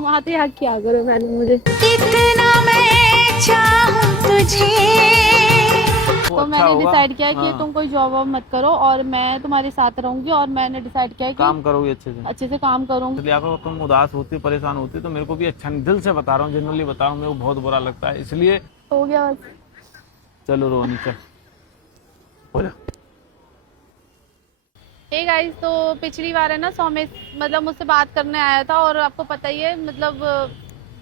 तुम आते यहाँ क्या करो मैंने मुझे इतना मैं चाहूं तुझे। तो अच्छा मैंने होगा। डिसाइड किया है कि हाँ। तुम कोई जॉब वॉब मत करो और मैं तुम्हारे साथ रहूंगी। और मैंने डिसाइड किया है काम कि करोगे अच्छे से काम करूंगी। इसलिए अगर तुम उदास होती परेशान होती तो मेरे को भी अच्छा नहीं, दिल से बता रहा हूँ, जनरली बता रहा हूँ, मेरे को बहुत बुरा लगता है, इसलिए हो गया बस। चलो रोनी चल हो जा। हे गाइस, तो पिछली बार है ना सौमेश मतलब मुझसे बात करने आया था और आपको पता ही है मतलब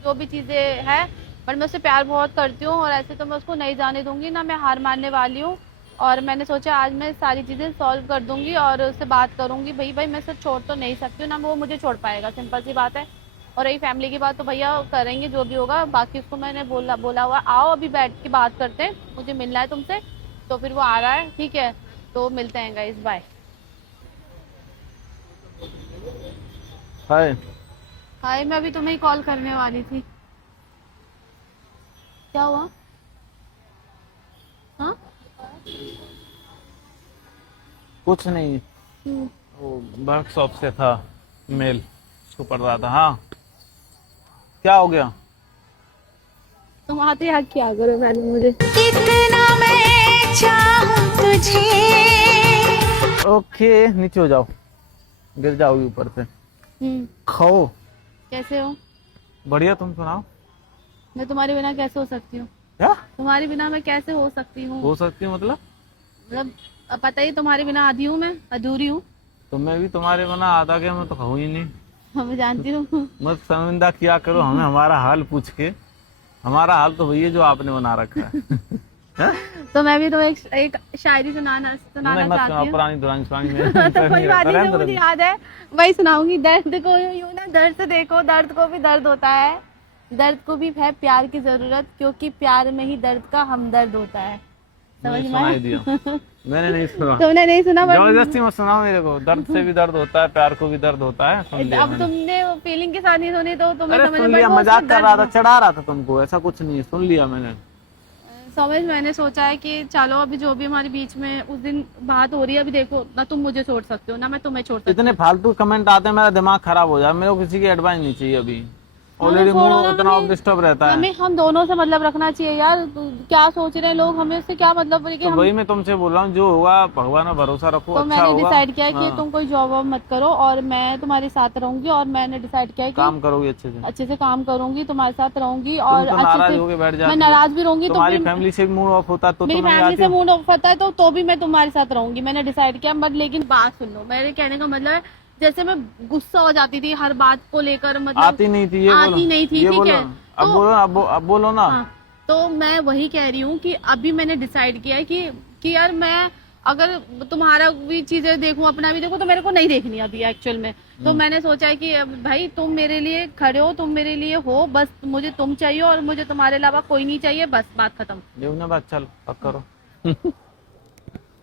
जो भी चीज़ें हैं, बट मैं उससे प्यार बहुत करती हूँ और ऐसे तो मैं उसको नहीं जाने दूंगी ना, मैं हार मानने वाली हूँ। और मैंने सोचा आज मैं सारी चीज़ें सॉल्व कर दूंगी और उससे बात करूंगी। भाई मैं उसे छोड़ तो नहीं सकती हूँ ना, वो मुझे छोड़ पाएगा, सिंपल सी बात है। और रही फैमिली की बात तो भैया करेंगे जो भी होगा, बाकी उसको मैंने बोला बोला हुआ आओ अभी बैठ के बात करते हैं, मुझे मिलना है तुमसे। तो फिर वो आ रहा है, ठीक है, तो मिलते हैं गाइस, बाय। हाय। हाय, मैं अभी तुम्हें ही कॉल करने वाली थी। क्या हुआ? हाँ। कुछ नहीं, हम्म, वो वर्कशॉप से था, मेल उसको पढ़ रहा था। हाँ क्या हो गया? तुम आते यहाँ क्या करो मैंने मुझे इतना मैं चाहूं तुझे। ओके नीचे हो जाओ, गिर जाओगी ऊपर से। खाओ। कैसे हो? बढ़िया, तुम सुनाओ। मैं तुम्हारे बिना कैसे हो सकती हूँ? क्या तुम्हारे बिना मैं कैसे हो सकती हूँ? हो सकती है मतलब? मतलब अब पता ही, तुम्हारे बिना आधी हूँ, मैं अधूरी हूँ। तो मैं भी तुम्हारे बना आधा के, मैं तो कहूँ ही नहीं। मैं जानती हूँ। मत शर्मिंदा किया करो हमें हमारा हाल पूछ के। हमारा हाल तो वही है जो आपने बना रखा है। हैं? तो मैं भी तुम्हें एक शायरी सुनाना नहीं मत चाहती सुनाओ, हूँ। पुरानी दुरानी पुरानी में तो कोई बात नहीं, जो मुझे याद है वही सुनाऊंगी। दर्द को यूं ना दर्द से देखो, दर्द को भी दर्द होता है, दर्द को भी है प्यार की जरूरत, क्योंकि प्यार में ही दर्द का हमदर्द होता है। समझ में सुनाई आया? दिया। मैंने नहीं सुना। तुमने नहीं सुना? जबरदस्ती मत सुनाओ मेरे को, दर्द से भी दर्द होता है, प्यार को भी दर्द होता है, सुन लिया अब मैंने। तुमने वो फीलिंग के साथ नहीं सुनी तो तुम्हें अरे समझ सुन में, लिया, बट वो मजाक उसमें कर रहा था, दर्द चढ़ा रहा था तुमको, ऐसा कुछ नहीं है, सुन लिया मैंने। समझ। मैंने सोचा है कि चलो अभी जो भी हमारे बीच में उस दिन बात हो रही है, अभी देखो ना तुम मुझे छोड़ सकते हो ना मैं तुम्हें छोड़ सकती इतने फालतू कमेंट आते हैं, मेरा दिमाग खराब हो जाए, मेरे को किसी की एडवाइस नहीं चाहिए अभी। हूँ। ऑलरेडी छोड़ो मूड ना, इतना डिस्टर्ब रहता है। हमें हम दोनों से मतलब रखना चाहिए यार। क्या सोच रहे हैं लोग, हमें उससे क्या मतलब है कि तो हम। वही मैं तुमसे बोल रहा हूँ, जो होगा भगवान में भरोसा रखो, तो अच्छा मैंने होगा। डिसाइड किया है कि हाँ। तुम कोई जॉब वॉब मत करो और मैं तुम्हारे साथ रहूंगी। और मैंने डिसाइड किया है कि काम करोगे अच्छे से काम करूंगी, तुम्हारे साथ रहूंगी तुम और तो अच्छे नाराज से। होके बैठ मैं जाती हो। नाराज भी रहूंगी तो तुम्हारी फिर फैमिली से मूड ऑफ होता तो मेरी तुम नहीं फैमिली आती से हो। मूड ऑफ होता है तो भी मैं तुम्हारे साथ रहूंगी, मैंने डिसाइड किया। बट लेकिन बात सुन लो, मेरे कहने का मतलब है जैसे मैं गुस्सा हो जाती थी हर बात को लेकर, मतलब आती नहीं थी, ये बोलो। आती नहीं थी, ये ठीक बोलो। है। अब तो बोलो, अब बोलो ना। हाँ, तो मैं वही कह रही हूँ कि अभी मैंने डिसाइड किया है कि यार मैं अगर तुम्हारा भी चीजें देखूं अपना भी देखूं तो मेरे को नहीं देखनी अभी एक्चुअल में। तो मैंने सोचा है कि अब भाई तुम मेरे लिए खड़े हो, तुम मेरे लिए हो, बस मुझे तुम चाहिए और मुझे तुम्हारे अलावा कोई नहीं चाहिए, बस बात खत्म। देखना बात, चल पक करो।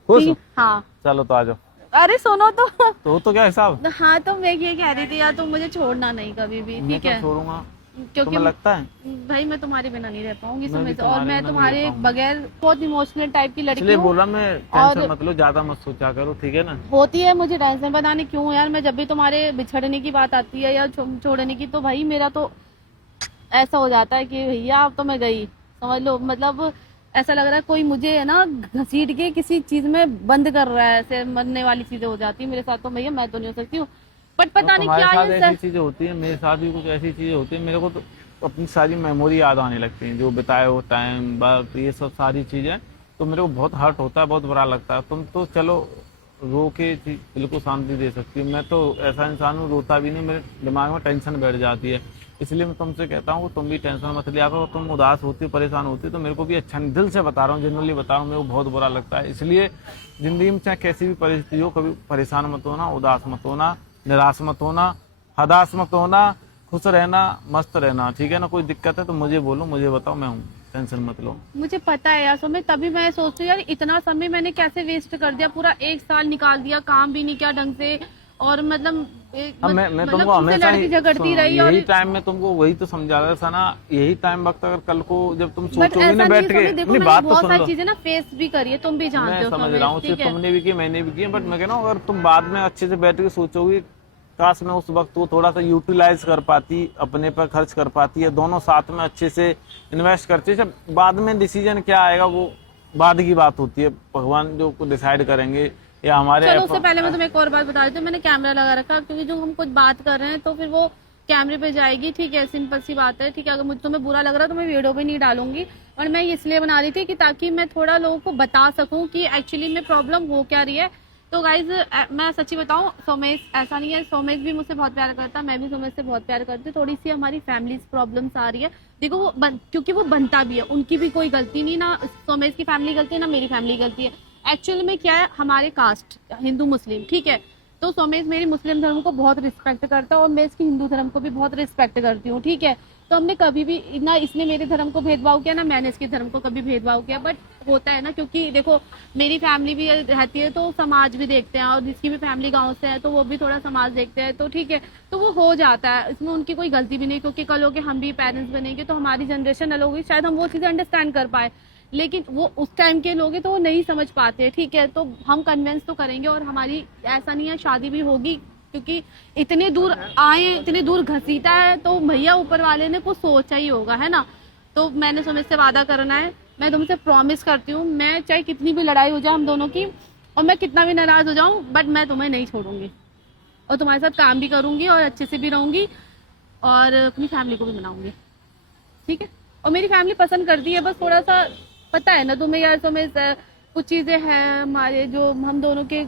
खुश हो? हाँ। चलो तो आ जाओ। अरे सुनो तो क्या हिसाब? हाँ, तो मैं ये कह रही थी यार, तुम मुझे छोड़ना नहीं कभी भी, मैं ठीक क्यों है? छोड़ूंगा? क्योंकि तुम्हें लगता है? भाई मैं तुम्हारे बिना नहीं रह पाऊंगी मैं भी समझ, और तुम्हारे मैं बिना नहीं तुम्हारे रह पाऊंगा। बगैर बहुत इमोशनल टाइप की लड़की इसलिए हूँ। बोल रहा मैं, और टेंशन मत लो, ज्यादा मत सोचा करो, ठीक है ना? होती है मुझे टेंशन, पता नहीं क्यों यार। मैं जब भी तुम्हारे बिछड़ने की बात आती है या छोड़ने की, तो भाई मेरा तो ऐसा हो जाता है कि भैया अब तो मैं गई, समझ लो। मतलब ऐसा लग रहा है कोई मुझे है ना घसीट के किसी चीज में बंद कर रहा है, ऐसे मरने वाली चीजें हो जाती है मेरे साथ। तो भैया मैं तो नहीं हो सकती हूँ, बट तो पता नहीं तुम्हारे क्या साथ ये ऐसी चीजें होती है, मेरे साथ भी कुछ ऐसी चीजें होती है, मेरे को तो अपनी सारी मेमोरी याद आने लगती हैं, जो बिताए हो टाइम, बात, ये सब सारी चीजें, तो मेरे को बहुत हर्ट होता है, बहुत बुरा लगता है। तुम तो चलो रो के दिल को शांति दे सकती हो, मैं तो ऐसा इंसान हूँ, रोता भी नहीं, मेरे दिमाग में टेंशन बैठ जाती है। इसलिए मैं तुमसे कहता हूँ तुम भी टेंशन मत लिया करो। तुम उदास होती परेशान होती तो मेरे को भी अच्छा नहीं, दिल से बता रहा हूँ, जनरली बता रहा हूँ, मेरे को बहुत बुरा लगता है। इसलिए जिंदगी में चाहे कैसी भी परिस्थिति हो, कभी परेशान मत होना, उदास मत होना, निराश मत होना, हताश मत होना, खुश रहना, मस्त रहना, ठीक है ना? कोई दिक्कत है तो मुझे बोलो, मुझे बताओ, मैं हूँ, टेंशन मत लो। मुझे पता है यार सुमित, तभी मैं सोचती हूँ यार इतना समय मैंने कैसे वेस्ट कर दिया, पूरा एक साल निकाल दिया, काम भी नहीं किया ढंग से। और मतलब अब मैं मतलब तुमको तुमसे हमेशा लड़की ही झगड़ती रही और यही टाइम में तुमको वही तो समझा रहा था ना, यही टाइम वक्त अगर कल को जब तुम बट सोचोगी ऐसा ना नहीं बैठ है के, सुमित, देखो नहीं मैंने बात तो बहुत सुन सारी लो। चीजें ना फेस भी करी है, तुम भी जानते मैं हो समझ रहा हूँ, सुमित, ठीक सिर्फ है? तुमने भी की मैंने भी की, बट मैं कह रहा हूँ अगर तुम बाद में अच्छे से बैठ के सोचोगी काश मैं उस वक्त को थोड़ा सा यूटिलाइज कर पाती, अपने पर खर्च कर पाती, या दोनों साथ में अच्छे से इन्वेस्ट करते। जब बाद में डिसीजन क्या आएगा वो बाद की बात होती है, भगवान जो डिसाइड करेंगे या हमारे। चलो उससे पहले मैं तुम्हें एक और बात बता देती हूँ, मैंने कैमरा लगा रखा क्योंकि जो हम कुछ बात कर रहे हैं तो फिर वो कैमरे पे जाएगी, ठीक है, सिंपल सी बात है, ठीक है। अगर मुझे तुम्हें बुरा लग रहा है तो मैं वीडियो भी नहीं डालूंगी, और मैं इसलिए बना रही थी कि ताकि मैं थोड़ा लोगों को बता सकूं कि एक्चुअली में प्रॉब्लम हो क्या रही है। तो गाइज मैं सच्ची बताऊं, सोमेश ऐसा नहीं है, सोमेश भी मुझसे बहुत प्यार करता है, मैं भी सोमेश से बहुत प्यार करती हूँ। थोड़ी सी हमारी फैमिली प्रॉब्लम्स आ रही है, देखो वो क्योंकि वो बनता भी है, उनकी भी कोई गलती नहीं, ना सोमेश की फैमिली गलती है ना मेरी फैमिली गलती है। एक्चुअली में क्या है, हमारे कास्ट हिंदू मुस्लिम, ठीक है, तो सोमेश मेरी मुस्लिम धर्म को बहुत रिस्पेक्ट करता है और मैं इसकी हिंदू धर्म को भी बहुत रिस्पेक्ट करती हूँ, ठीक है। तो हमने कभी भी ना इसने मेरे धर्म को भेदभाव किया ना मैंने इसके धर्म को कभी भेदभाव किया, बट होता है ना, क्योंकि देखो मेरी फैमिली भी रहती है तो समाज भी देखते हैं, और जिसकी भी फैमिली गांव से है तो वो भी थोड़ा समाज देखते हैं, तो ठीक है, तो वो हो जाता है, इसमें उनकी कोई गलती भी नहीं, क्योंकि कल हो के हम भी पेरेंट्स बनेंगे तो हमारी जनरेशन अलग होगी, शायद हम वो चीज़ें अंडरस्टैंड कर पाए, लेकिन वो उस टाइम के लोग हैं तो वो नहीं समझ पाते, ठीक है। तो हम कन्विंस तो करेंगे, और हमारी ऐसा नहीं है शादी भी होगी, क्योंकि इतने दूर आए, इतने दूर घसीटा है तो भैया ऊपर वाले ने कुछ सोचा ही होगा, है ना। तो मैंने सोमेश से वादा करना है, मैं तुमसे प्रॉमिस करती हूँ, मैं चाहे कितनी भी लड़ाई हो जाए हम दोनों की, और मैं कितना भी नाराज हो जाऊँ, बट मैं तुम्हें नहीं छोड़ूंगी, और तुम्हारे साथ काम भी करूंगी और अच्छे से भी रहूंगी, और अपनी फैमिली को भी मनाऊंगी, ठीक है। और मेरी फैमिली पसंद करती है, बस थोड़ा सा पता है ना तुम्हें यार, सोमेश कुछ चीजें हैं हमारे जो हम दोनों के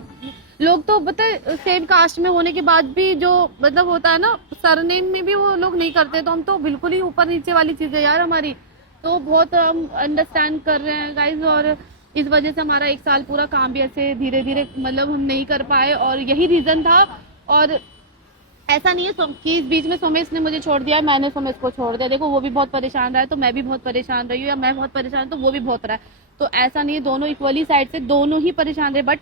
लोग, तो पता है सेम कास्ट में होने के बाद भी जो मतलब होता है ना, सरनेम में भी वो लोग नहीं करते, तो हम तो बिल्कुल ही ऊपर नीचे वाली चीजें यार हमारी, तो बहुत हम अंडरस्टैंड कर रहे हैं गाइज, और इस वजह से हमारा 1 साल पूरा काम भी ऐसे धीरे धीरे मतलब हम नहीं कर पाए, और यही रीजन था। और ऐसा नहीं है कि इस बीच में सोमेश ने मुझे छोड़ दिया, मैंने सोमेश को छोड़ दिया, देखो वो भी बहुत परेशान रहा है तो मैं भी बहुत परेशान रही हूँ, या मैं बहुत परेशान तो वो भी बहुत रहा है, तो ऐसा नहीं है, दोनों इक्वली साइड से दोनों ही परेशान रहे। बट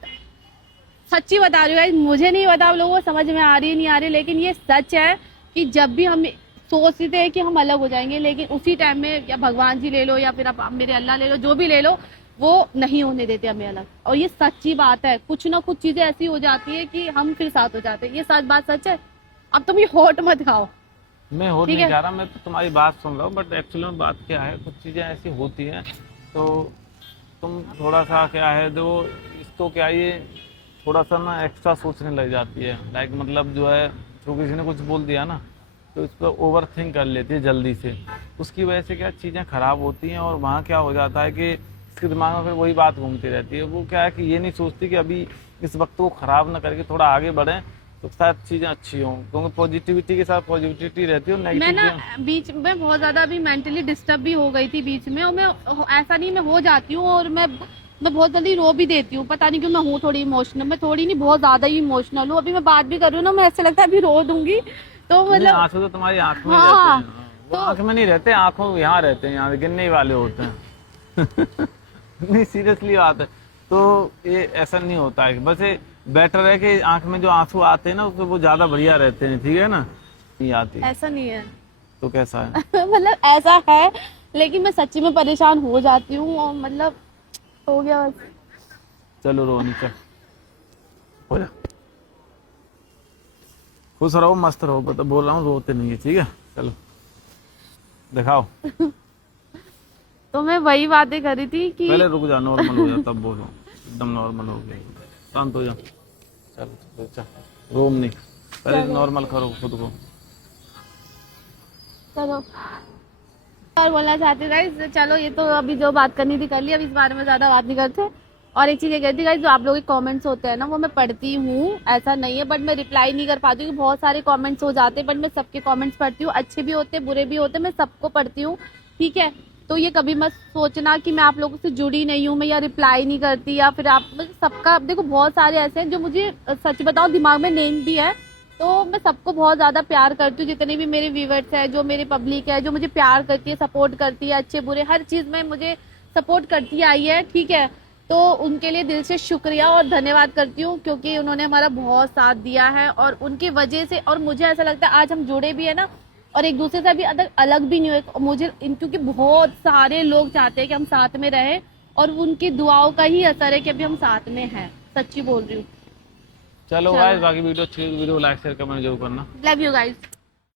सच्ची बता रही हूँ, मुझे नहीं बता लोगों को समझ में आ रही है नहीं आ रही, लेकिन ये सच है कि जब भी हम सोचते हैं कि हम अलग हो जाएंगे, लेकिन उसी टाइम में या भगवान जी ले लो या फिर आप मेरे अल्लाह ले लो, जो भी ले लो, वो नहीं होने देते हमें अलग, और ये सच्ची बात है, कुछ ना कुछ चीजें ऐसी हो जाती है कि हम फिर साथ हो जाते हैं, ये सच बात सच है। अब तुम ये होट मत खाओ, मैं होट ठीक नहीं है? जा रहा, मैं तो तुम्हारी बात सुन रहा हूँ, बट एक्चुअली में बात क्या है, कुछ चीज़ें ऐसी होती हैं तो तुम थोड़ा सा क्या है जो इसको क्या ये थोड़ा सा ना एक्स्ट्रा सोचने लग जाती है, लाइक मतलब जो है जो किसी ने कुछ बोल दिया ना तो इस पर ओवर थिंक कर लेती है जल्दी से, उसकी वजह से क्या चीज़ें ख़राब होती हैं, और वहाँ क्या हो जाता है कि इसके दिमाग में फिर वही बात घूमती रहती है, वो क्या है कि ये नहीं सोचती कि अभी इस वक्त को ख़राब ना करके थोड़ा आगे बढ़ें तो शायद चीज़ें अच्छी हों, क्योंकि पॉजिटिविटी के साथ पॉजिटिविटी रहती है, और मैं नेगेटिव ना बीच में बहुत ज्यादा अभी मेंटली डिस्टर्ब भी हो गई थी बीच में, और मैं ऐसा नहीं मैं हो जाती हूँ, और मैं बहुत जल्दी रो भी देती हूँ, पता नहीं क्यों, मैं हूँ थोड़ी इमोशनल, मैं थोड़ी नहीं बहुत ज्यादा ही इमोशनल हूँ, अभी मैं बात भी कर रही हूँ ना, मैं ऐसे लगता है अभी रो दूंगी, तो मतलब आंसू तो तुम्हारी आंख में हाँ, रहते हैं, वो आंख में नहीं रहते, आंखों यहाँ रहते हैं, यहाँ गिनने वाले होते हैं नहीं सीरियसली बात है, तो ये ऐसा नहीं होता है, बस ये बेटर है कि आंख में जो आंसू आते हैं ना उसमें वो ज्यादा बढ़िया रहते हैं, ठीक है ना, नहीं आती ऐसा नहीं है तो कैसा है मतलब ऐसा है, लेकिन मैं सच्ची में परेशान हो जाती हूँ, और मतलब हो गया बस। चलो रोनी चल हो जा, खुश रहो मस्त रहो, बता बोल रहा हूँ रोते नहीं है, ठीक है, चलो दिखाओ। तो मैं वही बातें कर रही थी कि पहले रुक जा, नॉर्मल हो जा तब बोलो, एकदम नॉर्मल हो गया, शांत हो जा, चल चल रोम नहीं, पहले नॉर्मल करो खुद को। चलो और बोलना चाहती गाइस, चलो ये तो अभी जो बात करनी थी कर ली, अब इस बारे में ज्यादा बात नहीं करते। और एक चीज ये कहती गाइस, जो आप लोगों के कमेंट्स होते हैं ना वो मैं पढ़ती हूँ, ऐसा नहीं है, बट मैं रिप्लाई नहीं कर पाती हूँ, बहुत सारे कमेंट्स हो जाते हैं, बट मैं सबके कमेंट्स पढ़ती हूँ, अच्छे भी होते हैं बुरे भी होते हैं, मैं सबको पढ़ती हूँ, ठीक है। तो ये कभी मत सोचना कि मैं आप लोगों से जुड़ी नहीं हूँ, मैं या रिप्लाई नहीं करती, या फिर आप सबका देखो बहुत सारे ऐसे हैं जो मुझे सच बताओ दिमाग में नेम भी है, तो मैं सबको बहुत ज़्यादा प्यार करती हूँ, जितने भी मेरे व्यूवर्स हैं, जो मेरे पब्लिक है, जो मुझे प्यार करती है, सपोर्ट करती है, अच्छे बुरे हर चीज़ में मुझे सपोर्ट करती आई है, ठीक है। तो उनके लिए दिल से शुक्रिया और धन्यवाद करती हूँ, क्योंकि उन्होंने हमारा बहुत साथ दिया है, और उनकी वजह से, और मुझे ऐसा लगता है आज हम जुड़े भी है ना, और एक दूसरे से भी अलग भी नहीं हुए, मुझे क्योंकि बहुत सारे लोग चाहते हैं कि हम साथ में रहें, और उनकी दुआओं का ही असर है कि अभी हम साथ में हैं, सच्ची बोल रही हूँ। चलो गाइस, बाकी वीडियो अच्छी वीडियो लाइक शेयर कमेंट जरूर करना। Love you guys.